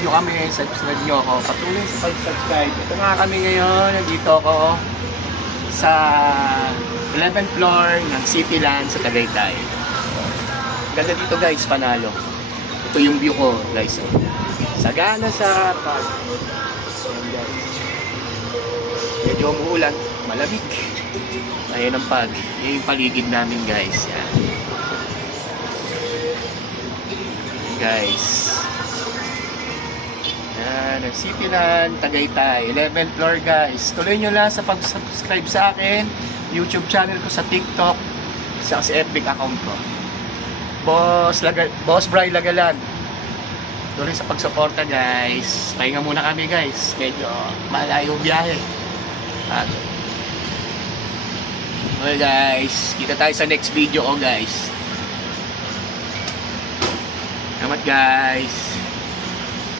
nyo kami, subscribe nyo ako. Patuloy sa pag-subscribe. Ito nga kami ngayon, nandito ako sa 11th floor ng Cityland sa Tagaytay. Ganda dito guys, panalo. Ito yung view ko guys. Sagana sa pag. Medyo umuulan, malamig. Ayan ang pag. Yan yung paligid namin guys. Yan. Guys. Yan, ang Cityland, Tagaytay. 11th floor guys. Tuloy nyo lang sa pag-subscribe sa akin. YouTube channel ko sa TikTok. Sa FB account ko. Boss Bry Lagalan. Tuloy sa pagsuporta guys. Pahinga muna kami guys. Medyo malayo biyahe. Okay guys, kita tayo sa next video ko guys. Salamat guys.